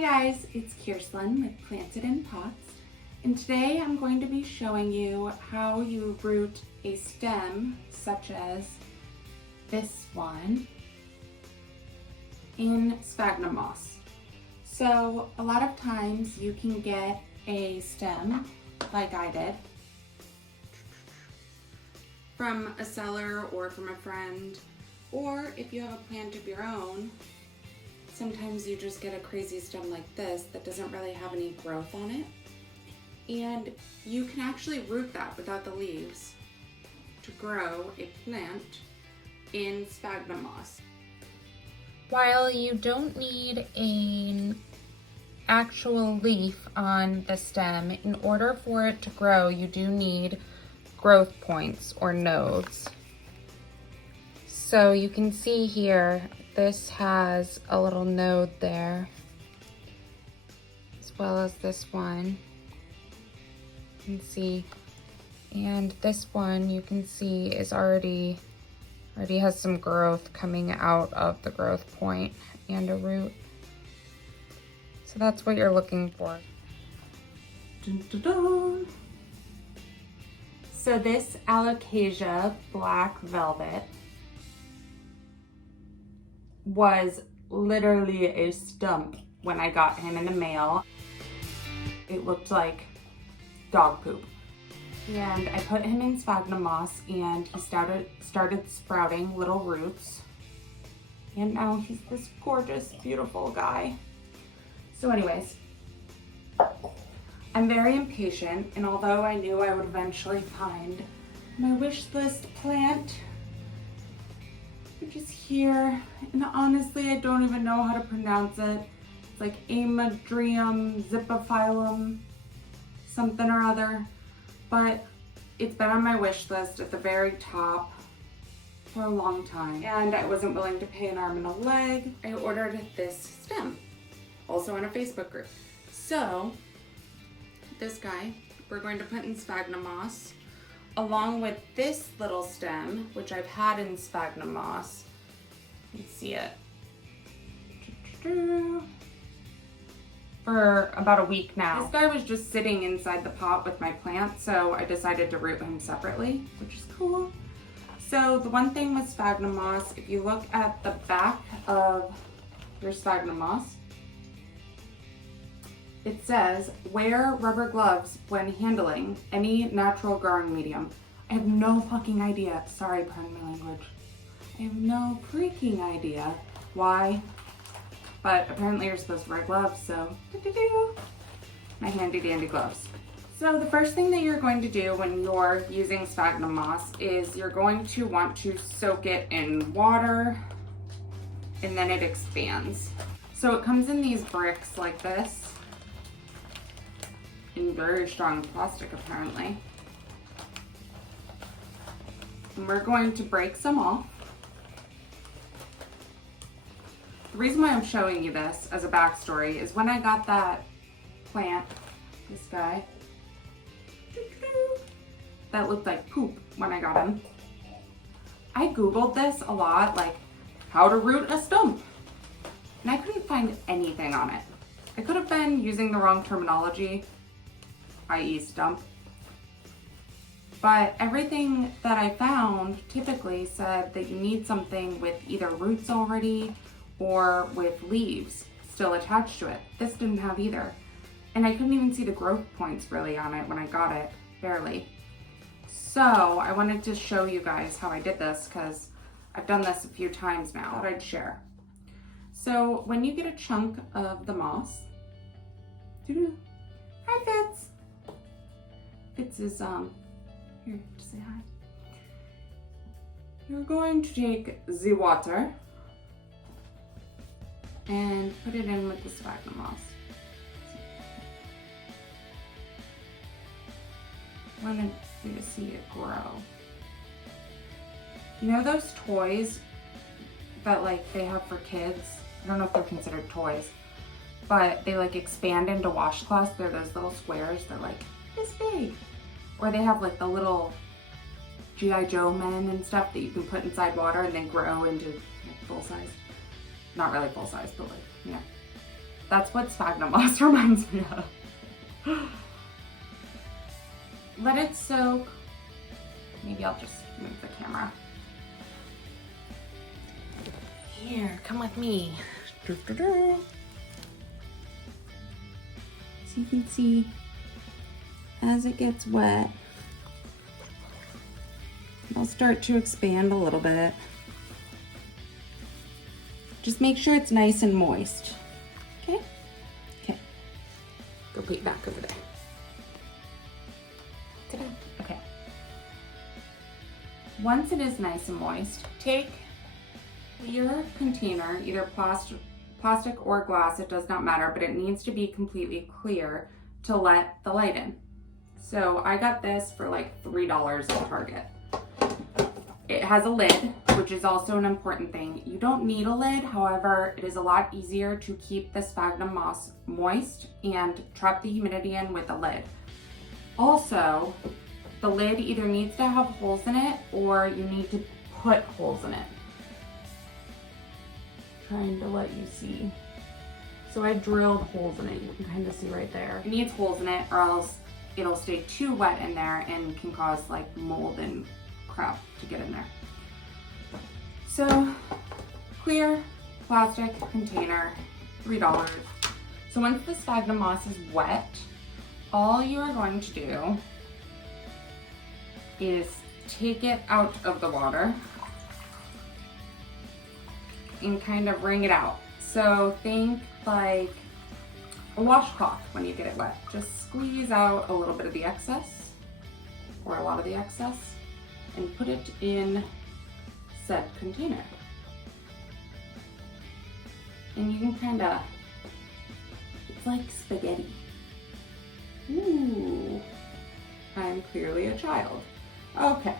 Hi guys, it's Kirsten with Planted in Pots, and today I'm going to be showing you how you root a stem such as this one in sphagnum moss. So a lot of times you can get a stem like I did from a seller or from a friend, or if you have a plant of your own, sometimes you just get a crazy stem like this that doesn't really have any growth on it. And you can actually root that without the leaves to grow a plant in sphagnum moss. While you don't need an actual leaf on the stem, in order for it to grow, you do need growth points or nodes. So you can see here, this has a little node there, as well as this one. You can see, and this one you can see is already has some growth coming out of the growth point and a root. So that's what you're looking for. Dun, dun, dun. So this Alocasia black velvet was literally a stump when I got him in the mail. It looked like dog poop. And I put him in sphagnum moss and he started sprouting little roots. And now he's this gorgeous, beautiful guy. So anyways, I'm very impatient, and although I knew I would eventually find my wish list plant, which is here, and honestly I don't even know how to pronounce it. It's like Amadrium zipophyllum something or other, but it's been on my wish list at the very top for a long time, and I wasn't willing to pay an arm and a leg. I ordered this stem, also in a Facebook group. So this guy we're going to put in sphagnum moss, along with this little stem, which I've had in sphagnum moss. You can see it for about a week now. This guy was just sitting inside the pot with my plant, so I decided to root him separately, which is cool. So the one thing with sphagnum moss, if you look at the back of your sphagnum moss, it says, wear rubber gloves when handling any natural growing medium. I have no fucking idea. Sorry, pardon my language. I have no freaking idea why, but apparently you're supposed to wear gloves, so my handy dandy gloves. So the first thing that you're going to do when you're using sphagnum moss is you're going to want to soak it in water, and then it expands. So it comes in these bricks like this, in very strong plastic apparently. And we're going to break some off. The reason why I'm showing you this as a backstory is when I got that plant, this guy, that looked like poop when I got him, I Googled this a lot, like how to root a stump, and I couldn't find anything on it. I could have been using the wrong terminology, i.e. stump, but everything that I found typically said that you need something with either roots already or with leaves still attached to it. This didn't have either. And I couldn't even see the growth points really on it when I got it, barely. So I wanted to show you guys how I did this because I've done this a few times now. I thought I'd share. So when you get a chunk of the moss, hi Fitz. Fitz is, here to say hi. You're going to take the water and put it in with the sphagnum moss. I wanted you to see it grow. You know those toys that like they have for kids? I don't know if they're considered toys, but they like expand into washcloths. They're those little squares. They're like this big. Or they have like the little G.I. Joe men and stuff that you can put inside water and then grow into like full size. Not really full size, but like, you know. That's what sphagnum moss reminds me of. Let it soak. Maybe I'll just move the camera. Here, come with me. So you can see as it gets wet, it'll start to expand a little bit. Just make sure it's nice and moist. Okay? Okay. Go put you back over there. Ta-da. Okay. Once it is nice and moist, take your container, either plastic or glass, it does not matter, but it needs to be completely clear to let the light in. So I got this for like $3 at Target. It has a lid, which is also an important thing. You don't need a lid, however, it is a lot easier to keep the sphagnum moss moist and trap the humidity in with a lid. Also, the lid either needs to have holes in it or you need to put holes in it. Trying to let you see. So I drilled holes in it. You can kind of see right there. It needs holes in it or else it'll stay too wet in there and can cause like mold and crap to get in there. So clear plastic container, $3. So once the sphagnum moss is wet, all you are going to do is take it out of the water and kind of wring it out. So think like a washcloth when you get it wet. Just squeeze out a little bit of the excess or a lot of the excess and put it in said container. And you can kind of, it's like spaghetti. Ooh, I'm clearly a child. Okay.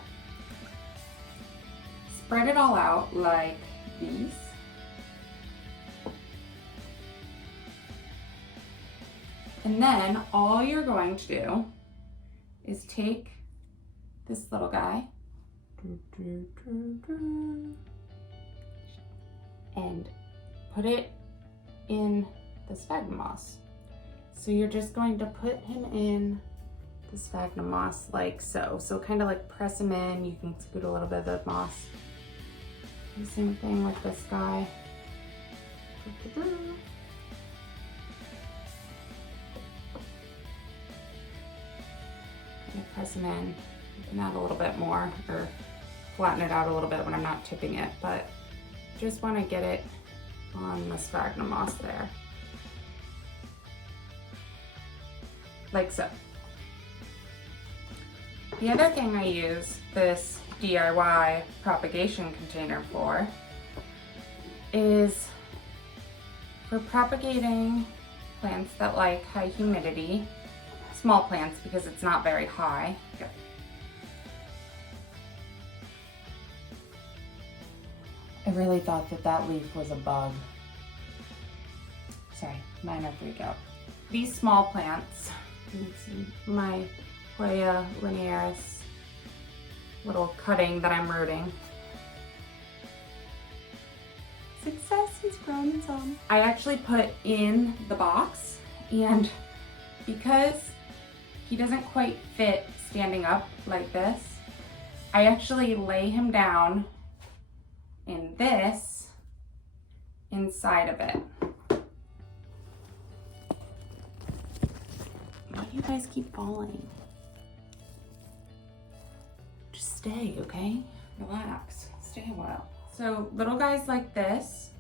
Spread it all out like these. And then all you're going to do is take this little guy and put it in the sphagnum moss. So you're just going to put him in the sphagnum moss like so. So kind of like press him in. You can scoot a little bit of the moss. The same thing with this guy. Press them in. You can add a little bit more or flatten it out a little bit when I'm not tipping it, but just want to get it on the sphagnum moss there. Like so. The other thing I use this DIY propagation container for is for propagating plants that like high humidity. Small plants because it's not very high. Here. I really thought that that leaf was a bug. Sorry, minor freak out. These small plants, you can see my Hoya linearis little cutting that I'm rooting. Success, he's grown some. I actually put in the box, and because he doesn't quite fit standing up like this, I actually lay him down in this inside of it. Why do you guys keep falling? Just stay, okay? Relax, stay a while. So little guys like this,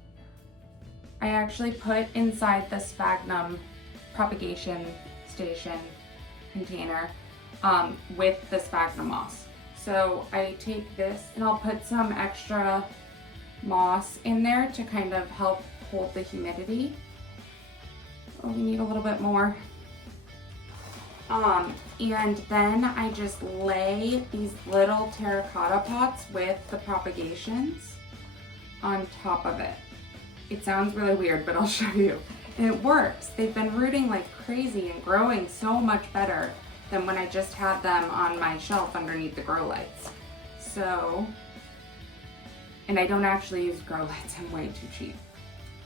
I actually put inside the sphagnum propagation station container with the sphagnum moss. So I take this and I'll put some extra moss in there to kind of help hold the humidity. Oh, we need a little bit more. And then I just lay these little terracotta pots with the propagations on top of it. It sounds really weird, but I'll show you. And it works. They've been rooting like crazy and growing so much better than when I just had them on my shelf underneath the grow lights. So, and I don't actually use grow lights, I'm way too cheap.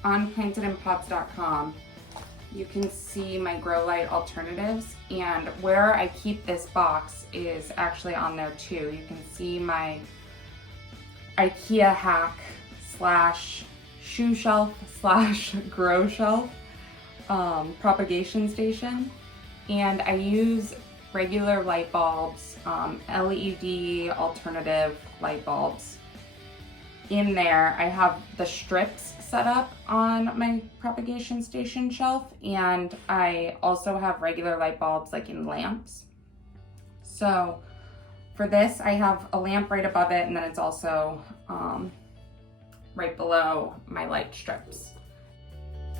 On PlantedinPots.com, you can see my grow light alternatives, and where I keep this box is actually on there too. You can see my IKEA hack slash shoe shelf slash grow shelf propagation station, and I use regular light bulbs, LED alternative light bulbs in there. I have the strips set up on my propagation station shelf, and I also have regular light bulbs like in lamps. So for this, I have a lamp right above it, and then it's also right below my light strips,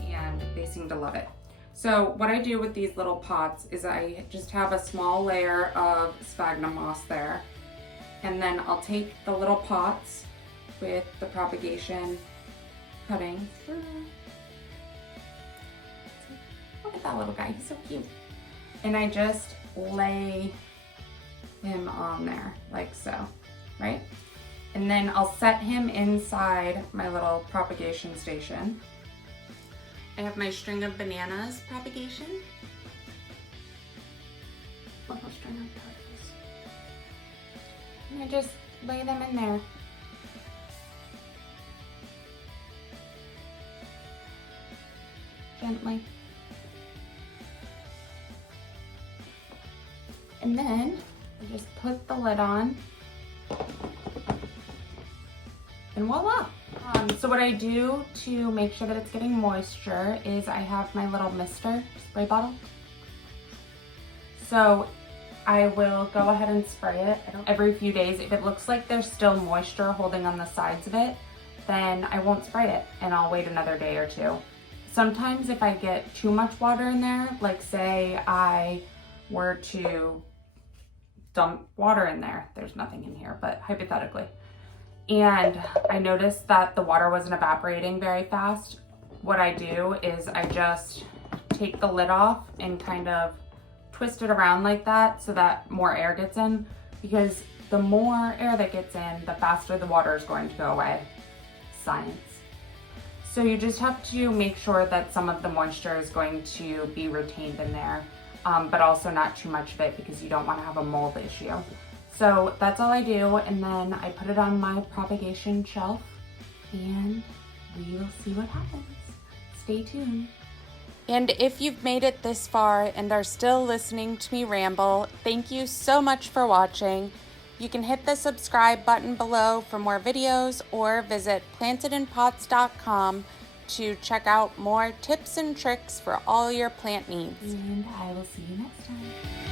and they seem to love it. So what I do with these little pots is I just have a small layer of sphagnum moss there, and then I'll take the little pots with the propagation cuttings. Look at that little guy, he's so cute. And I just lay him on there like so, right? And then I'll set him inside my little propagation station. I have my string of bananas propagation. Little string of turtles. And I just lay them in there. Gently. And then I just put the lid on. And voila! So what I do to make sure that it's getting moisture is I have my little mister spray bottle. So I will go ahead and spray it every few days. If it looks like there's still moisture holding on the sides of it, then I won't spray it and I'll wait another day or two. Sometimes if I get too much water in there, like say I were to dump water in there, there's nothing in here, but hypothetically, and I noticed that the water wasn't evaporating very fast, what I do is I just take the lid off and kind of twist it around like that so that more air gets in, because the more air that gets in, the faster the water is going to go away. Science. So you just have to make sure that some of the moisture is going to be retained in there, but also not too much of it because you don't want to have a mold issue. So that's all I do, and then I put it on my propagation shelf, and we will see what happens. Stay tuned. And if you've made it this far and are still listening to me ramble, thank you so much for watching. You can hit the subscribe button below for more videos, or visit PlantedinPots.com to check out more tips and tricks for all your plant needs. And I will see you next time.